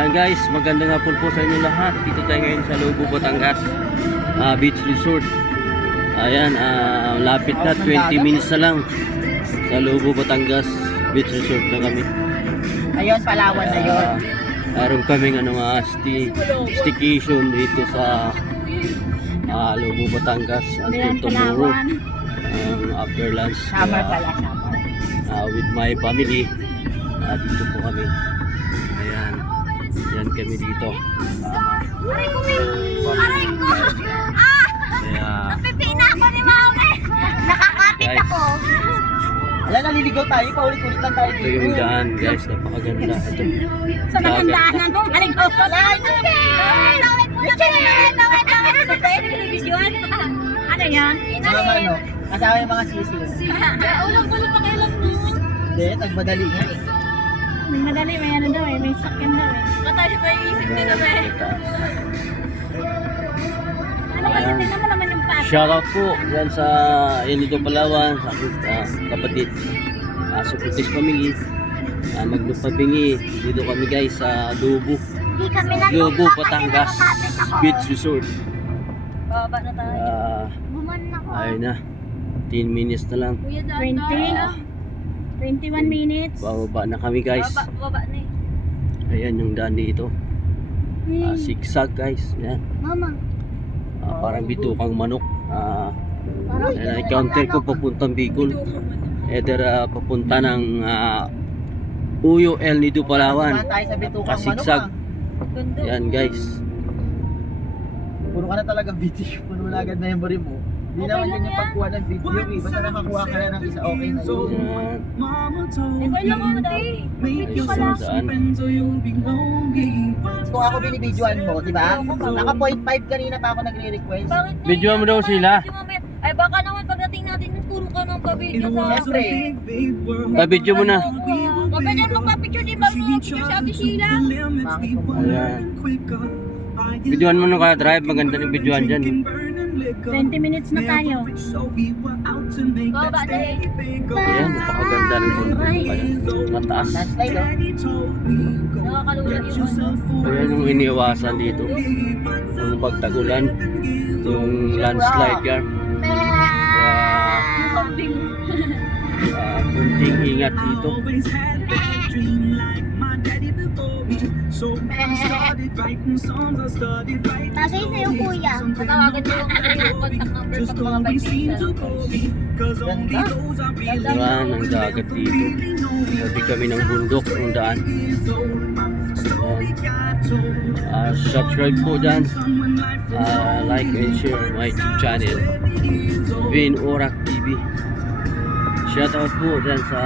Ayan guys, magandang hapon po sa inyo lahat. Dito tayo ngayon sa Lobo, Batangas Beach Resort. Ayan, lapit na 20 minutes na lang sa Lobo, Batangas Beach Resort na kami. Ayun, Palawan na yun. Meron kaming staycation dito sa Lobo, Batangas until tomorrow after lunch. Summer pala, summer. With my family. Dito po kami. Ayan. Yan kami dito. Aray ko, aray ko! Kaya, Napipina ako ni Mama! Nakakapit guys, ako! Wala, naliligaw tayo. Paulit-ulit lang tayo ito yung daan guys. Napakaganda. Ito. Sa nagandaanan mo, aling ko! Lawit mo! Ano yan? Ano? Kasama yung mga sisiyo. Ulang-ulang pakialam mo. Hindi, nagmadali nga eh. May madali, may ano daw eh, may sakyan daw eh. Katali pa yung isip nila ba eh. Ano kasi tingnan mo naman yung pato. Shoutout po yan sa Inido Palawan, sa aking kapatid Socrates Family, Maglupabingi. Dito kami guys sa Lobo, Hindi kami Lobo, Batangas Beach Resort. Baba na tayo. Buman na ko. Ayun na, 10 minutes na lang. 21 minutes. Bababa na kami guys. Baba na eh. Ayan yung daan dito. Zigzag guys. Yan. Mama. Parang bitukang manok. Ayan, counter ko papuntang Bicol. Either papunta ng Uyo, El Nido, Palawan. Tayo sa bitukang Kasigzag. manok. Yan guys. Puro ka na talaga video. Puno na agad na yung bari mo. Hindi naman yun yung pagkuha ng video eh. Basta nakakuha ka na ng isa, okay na yun. Yan. Ikaw lang mo daw. Video ka lang. Saan? Kung ako binibidyoan mo, di ba? Naka 0.5 kanina pa ako nagre-request. Bakit na Videoan mo yun? daw sila. Video mo, may- Ay baka naman pagdating natin puro ka ng pa-video sa Siyempre, Pa-video mo na. Kapag yan magpa-picture di ba mga picture sa Abisila? Ayan. Videoan mo nung ka-drive. Maganda yung videoan dyan. 20 minutes na tayo. Baba na eh. Ayan, napakaganda ng bundok. Mataas. landslide oh. Nakakalulan yun. Ayan yung iniiwasan dito. Yung pagtagulan. Yung landslide yan. Kaya kunting ingat dito. Tagay sa'yo kuya. Matawagan niyo yung contact number pag mga bike Ganda. Ayan, ang dagat dito. Sabi kami ng bundok, ng daan. Subscribe po dyan. Like and share my YouTube channel, Vin Orak TV. Shoutout po dyan sa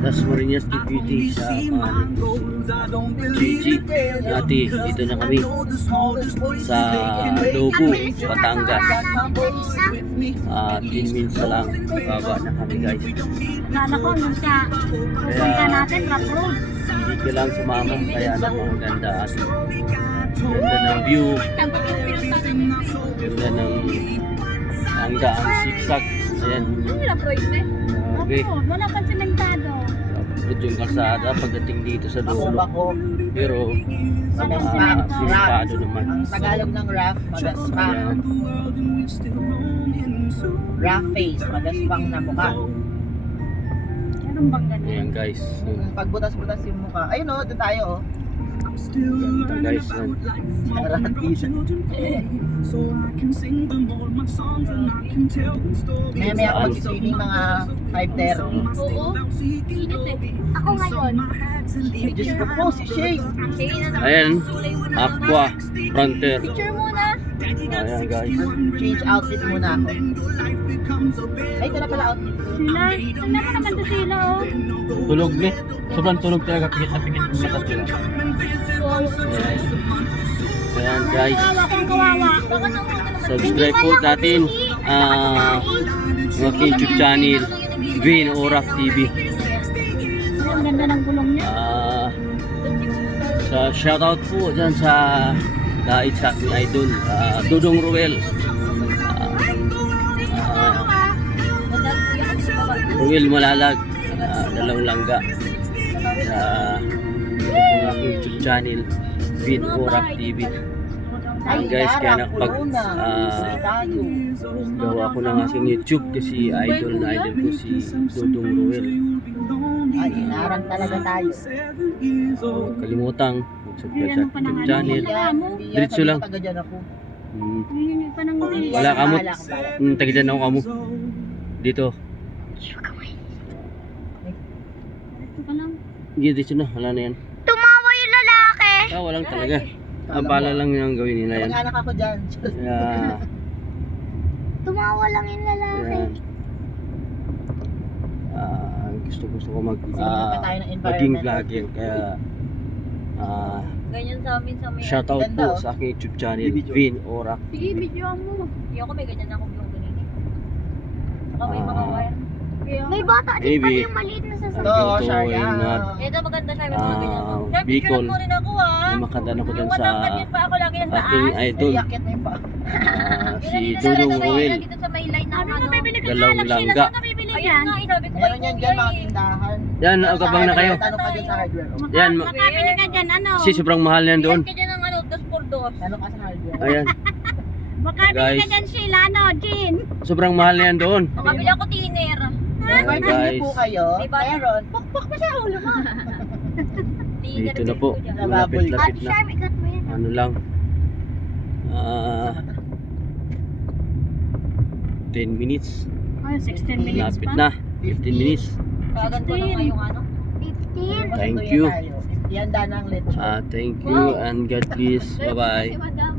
Las Marinas Deputy sa Gigi. Dati dito na kami sa Lobo, Batangas. 10 minutes na lang. Baba na kami guys. Akala ko nung sa pupunta natin, rough road. Hindi ka lang sumama, kaya napakaganda at ganda ng view, Tampok yung pinuntahan. ganda ng ang daan zigzag. Ayan, Ano yung Freud eh? grabe. Opo, wala pang sementado. Tapos yung kalsada pagdating dito sa Ako dulo. bako. Pero sinisipado naman. Ang Tagalog ng rough, magaspang. Ayan. Rough face, magaspang na mukha. Meron bang ganun? Ayan guys. Yung pagbutas-butas yung mukha. Ayun oh, doon tayo oh. Ganda guys. Yan. Harap dito. Maya ako mag-swimming mga 5:30. Oo. Init eh. Ako ngayon. Diyos ko po, si Shane. Sige na naman. Ayan, Aqua Frontier. Picture muna. Ayan guys. Change outfit muna ako. Ay, ito na pala outfit. Sila. Tingnan mo naman to sila oh. Tulog ni. Sobrang tulog talaga. Pikit na pikit yung mata sila. Ayan. Ayan guys. Kawawa kung kawawa. Baka naman naman. Subscribe po natin ang aking YouTube channel, Vin Orak TV. Ang ganda ng gulong niya. Sa shoutout po dyan sa dahil sa aking idol, Dudong Ruel. Ruel Malalag, dalawang langga. Ito po ang aking channel, Vin Orak TV. Guys, kaya nakapag gawa ko ng aking YouTube kasi idol na idol ko si Dudong Ruel. Ay, inaarang talaga tayo. Huwag kalimutang mag-subscribe sa YouTube channel. Hindi Diretso lang. Taga dyan ako. Wala kamot. Tagidan ako kamo. Dito. Dito na, wala na yan. Tumawa yung lalaki. Walang talaga. Abala lang yung gawin nila yan. Mag-anak ako dyan. Yeah. Tumawa lang yung lalaki. Yan. Gusto ko Sinama tayo ng environment. maging vlogger kaya Ganyan sa amin sa may... shoutout Ganda, po oh. sa aking YouTube channel, Video. Vin Orak. Sige, video mo. Hindi ako may ganyan akong yung ganyan. Saka may mga Ah. wire. May bata din Maybe. pati yung maliit na Ito, sasakyan. Sharia. Ito maganda siya, may mga ganyan ako. Sir, Bicol. picture mo rin ako Ay, makadaan ako dyan Yung sa matangkad yun pa ako lagi ng aking taas. idol, Iakit na yung pa. si Yun ang Dudong dito sa Ruel. dito sa may line na ano. Galaw Langga. Ayun nga, sabi ko Meron yan dyan mga tindahan. Yan, agabang na kayo. Tanong ka dyan sa hardware. oh. Yan, Makabili ka dyan, ano? kasi sobrang mahal yan doon. Ka dyan ng ano, 2x2. Tanong ka sa hardware. Ayan, Makabili Guys. ka dyan sila, no, Jean? sobrang mahal yan doon. Makabili ako tiner. Ayan, Pag hindi guys, po kayo, Diba? meron. Pukpuk pa siya ulo mo. Tiner dito na po. dyan. Malapit-lapit Ate na. Sharm, ikat mo yan. Ano lang, 10 minutes. Ay, 16 Lapit na. 15 minutes. Kaganto na ngayong ano. 15. Thank you. Ihanda na ang lechon. Thank you and God bless. Bye-bye. Si Madam.